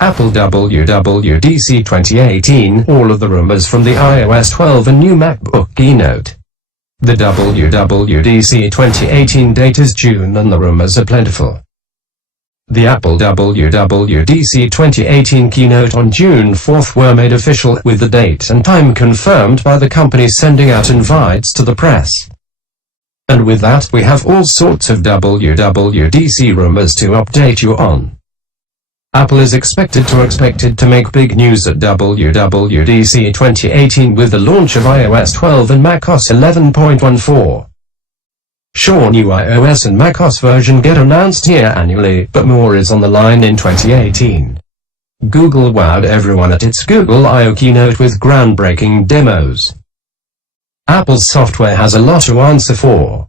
Apple WWDC 2018, all of the rumors from the iOS 12 and new MacBook Keynote. The WWDC 2018 date is June and the rumors are plentiful. The Apple WWDC 2018 keynote on June 4th were made official, with the date and time confirmed by the company sending out invites to the press. And with that, we have all sorts of WWDC rumors to update you on. Apple is expected to make big news at WWDC 2018 with the launch of iOS 12 and macOS 11.14. Sure, new iOS and macOS version get announced here annually, but more is on the line in 2018. Google wowed everyone at its Google I/O keynote with groundbreaking demos. Apple's software has a lot to answer for.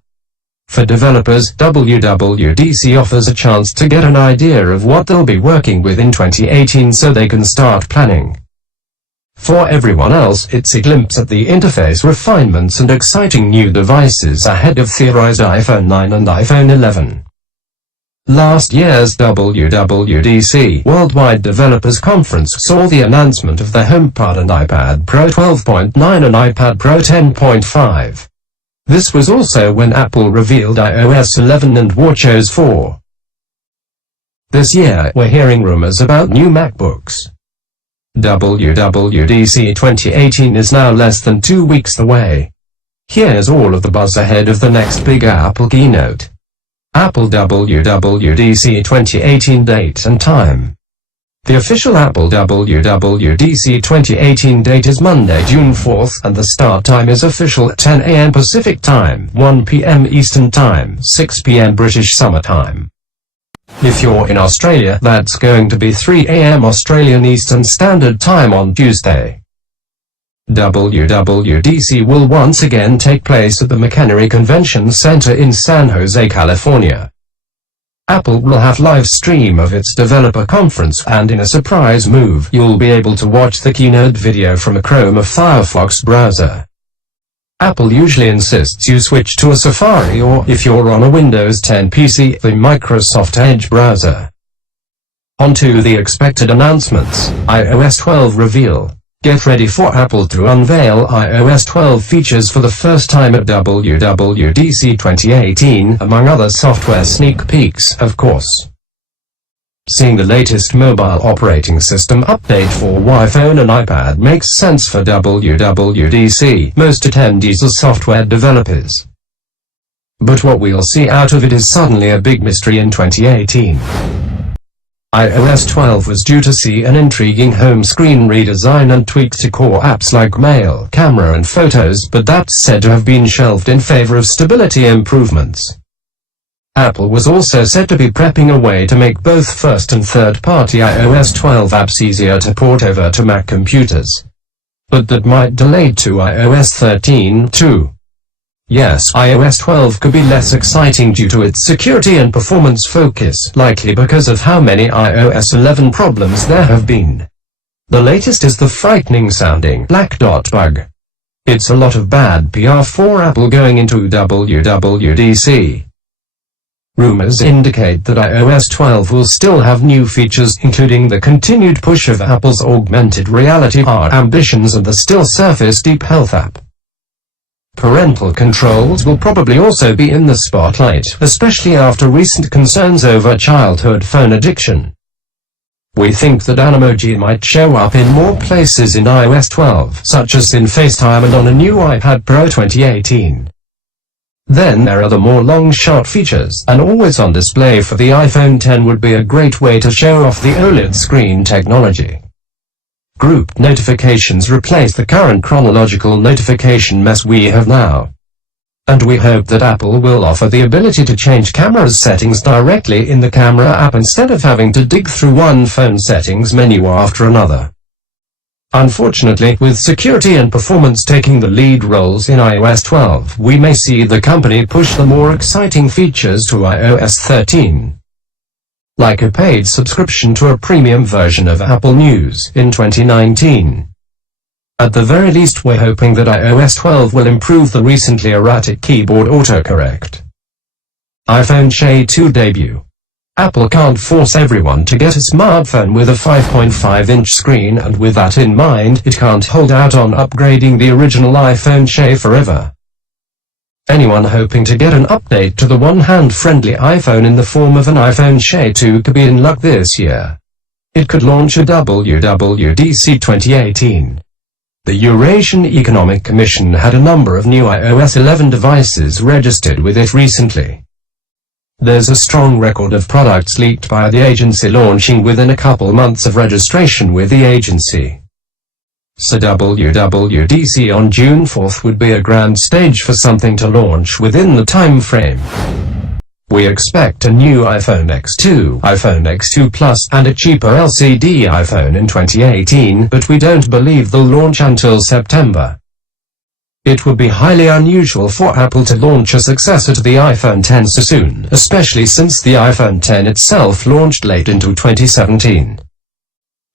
For developers, WWDC offers a chance to get an idea of what they'll be working with in 2018 so they can start planning. For everyone else, it's a glimpse at the interface refinements and exciting new devices ahead of theorized iPhone 9 and iPhone 11. Last year's WWDC Worldwide Developers Conference saw the announcement of the HomePod and iPad Pro 12.9 and iPad Pro 10.5. This was also when Apple revealed iOS 11 and watchOS 4. This year, we're hearing rumors about new MacBooks. WWDC 2018 is now less than 2 weeks away. Here's all of the buzz ahead of the next big Apple keynote. Apple WWDC 2018 date and time. The official Apple WWDC 2018 date is Monday, June 4th, and the start time is official at 10 a.m. Pacific Time, 1 p.m. Eastern Time, 6 p.m. British Summer Time. If you're in Australia, that's going to be 3 a.m. Australian Eastern Standard Time on Tuesday. WWDC will once again take place at the McEnery Convention Center in San Jose, California. Apple will have live stream of its developer conference, and in a surprise move, you'll be able to watch the keynote video from a Chrome or FireFox browser. Apple usually insists you switch to a Safari or, if you're on a Windows 10 PC, the Microsoft Edge browser. On to the expected announcements. iOS 12 reveal. Get ready for Apple to unveil iOS 12 features for the first time at WWDC 2018, among other software sneak peeks, of course. Seeing the latest mobile operating system update for iPhone and iPad makes sense for WWDC. Most attendees are software developers. But what we'll see out of it is suddenly a big mystery in 2018. iOS 12 was due to see an intriguing home screen redesign and tweaks to core apps like Mail, Camera and Photos, but that's said to have been shelved in favor of stability improvements. Apple was also said to be prepping a way to make both first and third-party iOS 12 apps easier to port over to Mac computers. But that might delay to iOS 13 too. Yes, iOS 12 could be less exciting due to its security and performance focus, likely because of how many iOS 11 problems there have been. The latest is the frightening-sounding black dot bug. It's a lot of bad PR for Apple going into WWDC. Rumors indicate that iOS 12 will still have new features, including the continued push of Apple's augmented reality AR ambitions and the still Surface Deep Health app. Parental controls will probably also be in the spotlight, especially after recent concerns over childhood phone addiction. We think that Animoji might show up in more places in iOS 12, such as in FaceTime and on a new iPad Pro 2018. Then there are the more long-shot features. An always-on display for the iPhone 10 would be a great way to show off the OLED screen technology. Group notifications replace the current chronological notification mess we have now. And we hope that Apple will offer the ability to change camera settings directly in the Camera app instead of having to dig through one phone settings menu after another. Unfortunately, with security and performance taking the lead roles in iOS 12, we may see the company push the more exciting features to iOS 13. Like a paid subscription to a premium version of Apple News in 2019. At the very least, we're hoping that iOS 12 will improve the recently erratic keyboard autocorrect. iPhone SE 2 debut. Apple can't force everyone to get a smartphone with a 5.5-inch screen, and with that in mind, it can't hold out on upgrading the original iPhone SE forever. Anyone hoping to get an update to the one-hand-friendly iPhone in the form of an iPhone SE 2 could be in luck this year. It could launch at WWDC 2018. The Eurasian Economic Commission had a number of new iOS 11 devices registered with it recently. There's a strong record of products leaked by the agency launching within a couple months of registration with the agency. So WWDC on June 4th would be a grand stage for something to launch within the time frame. We expect a new iPhone X2, iPhone X2 Plus, and a cheaper LCD iPhone in 2018, but we don't believe they'll launch until September. It would be highly unusual for Apple to launch a successor to the iPhone X so soon, especially since the iPhone X itself launched late into 2017.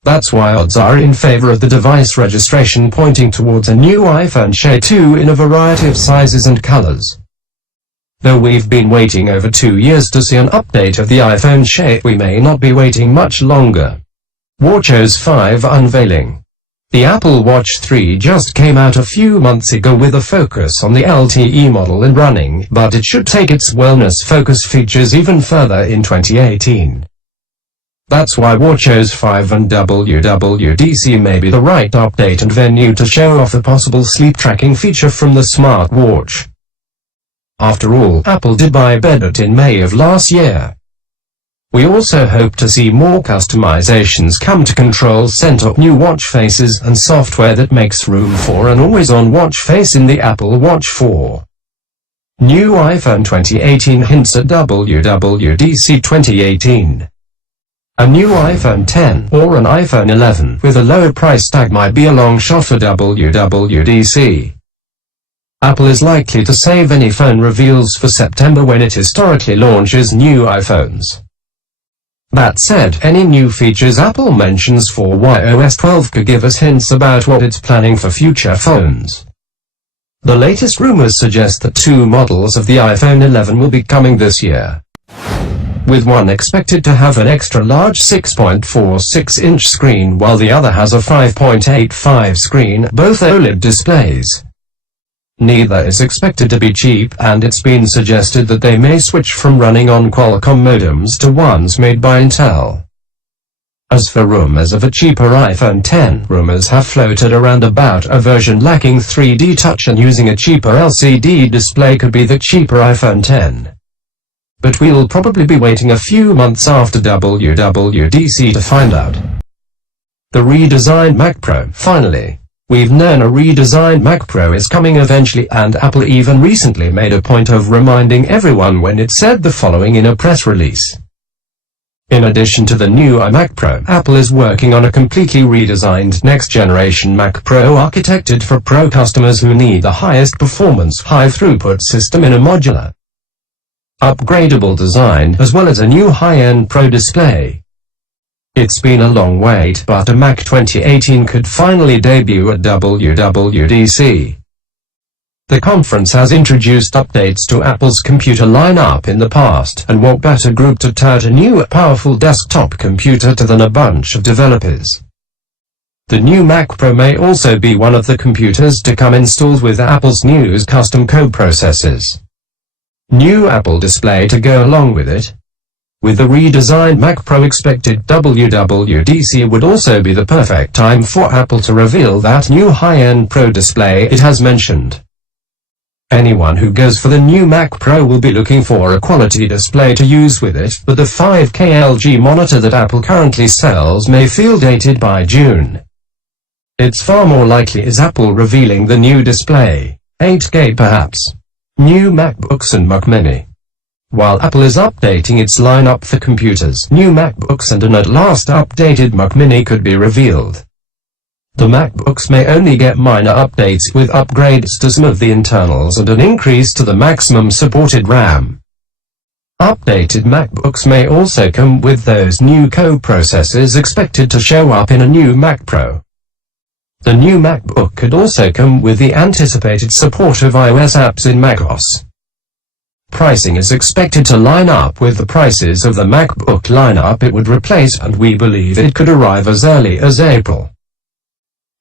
That's why odds are in favor of the device registration pointing towards a new iPhone SE 2 in a variety of sizes and colors. Though we've been waiting over 2 years to see an update of the iPhone SE, we may not be waiting much longer. WatchOS 5 unveiling. The Apple Watch 3 just came out a few months ago with a focus on the LTE model and running, but it should take its wellness focus features even further in 2018. That's why WatchOS 5 and WWDC may be the right update and venue to show off a possible sleep tracking feature from the smartwatch. After all, Apple did buy Bedit in May of last year. We also hope to see more customizations come to Control Center, new watch faces, and software that makes room for an always-on watch face in the Apple Watch 4. New iPhone 2018 hints at WWDC 2018. A new iPhone X or an iPhone 11 with a lower price tag might be a long shot for WWDC. Apple is likely to save any phone reveals for September when it historically launches new iPhones. That said, any new features Apple mentions for iOS 12 could give us hints about what it's planning for future phones. The latest rumors suggest that 2 models of the iPhone 11 will be coming this year, with one expected to have an extra-large 6.46-inch screen while the other has a 5.85 screen, both OLED displays. Neither is expected to be cheap, and it's been suggested that they may switch from running on Qualcomm modems to ones made by Intel. As for rumors of a cheaper iPhone X, rumors have floated around about a version lacking 3D touch and using a cheaper LCD display could be the cheaper iPhone X. But we'll probably be waiting a few months after WWDC to find out. The redesigned Mac Pro, finally. We've known a redesigned Mac Pro is coming eventually, and Apple even recently made a point of reminding everyone when it said the following in a press release. In addition to the new iMac Pro, Apple is working on a completely redesigned next-generation Mac Pro architected for Pro customers who need the highest performance, high-throughput system in a modular, upgradable design, as well as a new high-end Pro display. It's been a long wait, but a Mac 2018 could finally debut at WWDC. The conference has introduced updates to Apple's computer lineup in the past, and what better group to tout a new powerful desktop computer to than a bunch of developers. The new Mac Pro may also be one of the computers to come installed with Apple's new custom co-processors. New Apple Display to go along with it. With the redesigned Mac Pro expected, WWDC would also be the perfect time for Apple to reveal that new high-end Pro display it has mentioned. Anyone who goes for the new Mac Pro will be looking for a quality display to use with it, but the 5K LG monitor that Apple currently sells may feel dated by June. It's far more likely is Apple revealing the new display, 8K perhaps. New MacBooks and Mac Mini. While Apple is updating its lineup for computers, new MacBooks and an at last updated Mac Mini could be revealed. The MacBooks may only get minor updates with upgrades to some of the internals and an increase to the maximum supported RAM. Updated MacBooks may also come with those new co-processors expected to show up in a new Mac Pro. The new MacBook could also come with the anticipated support of iOS apps in macOS. Pricing is expected to line up with the prices of the MacBook lineup it would replace, and we believe it could arrive as early as April.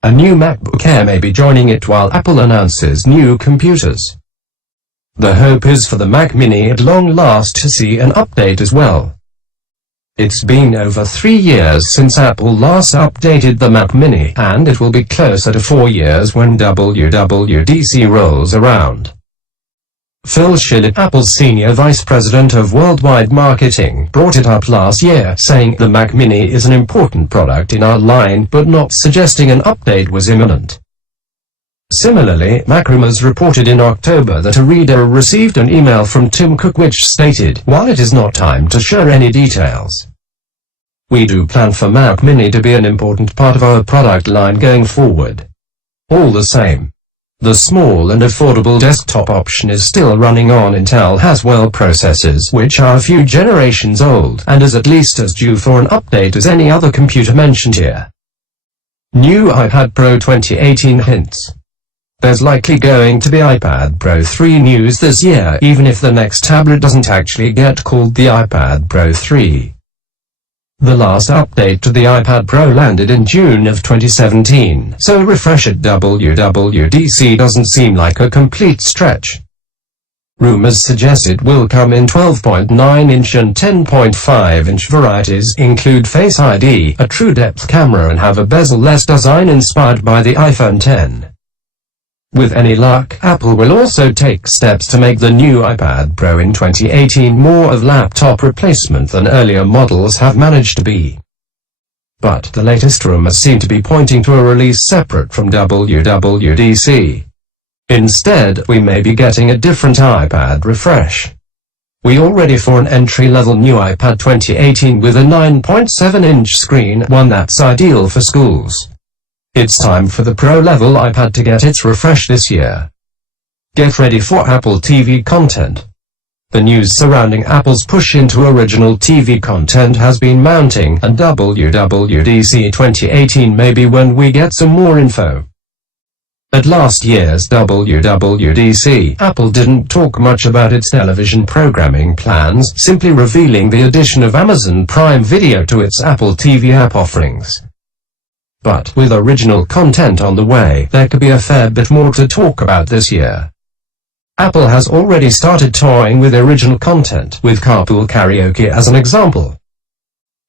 A new MacBook Air may be joining it while Apple announces new computers. The hope is for the Mac Mini at long last to see an update as well. It's been over 3 years since Apple last updated the Mac Mini, and it will be closer to 4 years when WWDC rolls around. Phil Schiller, Apple's Senior Vice President of Worldwide Marketing, brought it up last year, saying the Mac Mini is an important product in our line, but not suggesting an update was imminent. Similarly, MacRumors reported in October that a reader received an email from Tim Cook which stated, "While it is not time to share any details, we do plan for Mac Mini to be an important part of our product line going forward. All the same, the small and affordable desktop option is still running on Intel Haswell processors, which are a few generations old, and is at least as due for an update as any other computer mentioned here." New iPad Pro 2018 hints. There's likely going to be iPad Pro 3 news this year, even if the next tablet doesn't actually get called the iPad Pro 3. The last update to the iPad Pro landed in June of 2017, so a refresh at WWDC doesn't seem like a complete stretch. Rumors suggest it will come in 12.9-inch and 10.5-inch varieties, include Face ID, a true depth camera, and have a bezel-less design inspired by the iPhone X. With any luck, Apple will also take steps to make the new iPad Pro in 2018 more of laptop replacement than earlier models have managed to be. But the latest rumors seem to be pointing to a release separate from WWDC. Instead, we may be getting a different iPad refresh. We all ready for an entry-level new iPad 2018 with a 9.7-inch screen, one that's ideal for schools. It's time for the Pro-level iPad to get its refresh this year. Get ready for Apple TV content. The news surrounding Apple's push into original TV content has been mounting, and WWDC 2018 may be when we get some more info. At last year's WWDC, Apple didn't talk much about its television programming plans, simply revealing the addition of Amazon Prime Video to its Apple TV app offerings. But with original content on the way, there could be a fair bit more to talk about this year. Apple has already started toying with original content, with Carpool Karaoke as an example.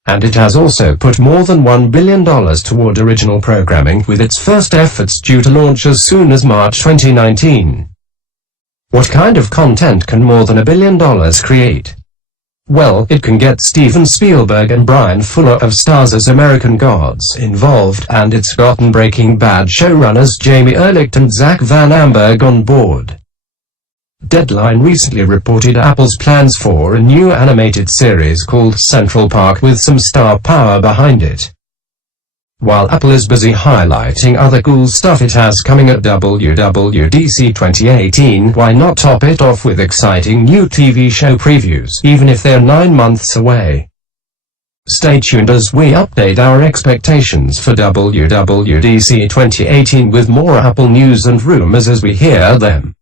And it has also put more than $1 billion toward original programming, with its first efforts due to launch as soon as March 2019. What kind of content can more than $1 billion create? Well, it can get Steven Spielberg and Brian Fuller of Stars as American Gods involved, and it's gotten Breaking Bad showrunners Jamie Ehrlich and Zach Van Amberg on board. Deadline recently reported Apple's plans for a new animated series called Central Park with some star power behind it. While Apple is busy highlighting other cool stuff it has coming at WWDC 2018, why not top it off with exciting new TV show previews, even if they're 9 months away? Stay tuned as we update our expectations for WWDC 2018 with more Apple news and rumors as we hear them.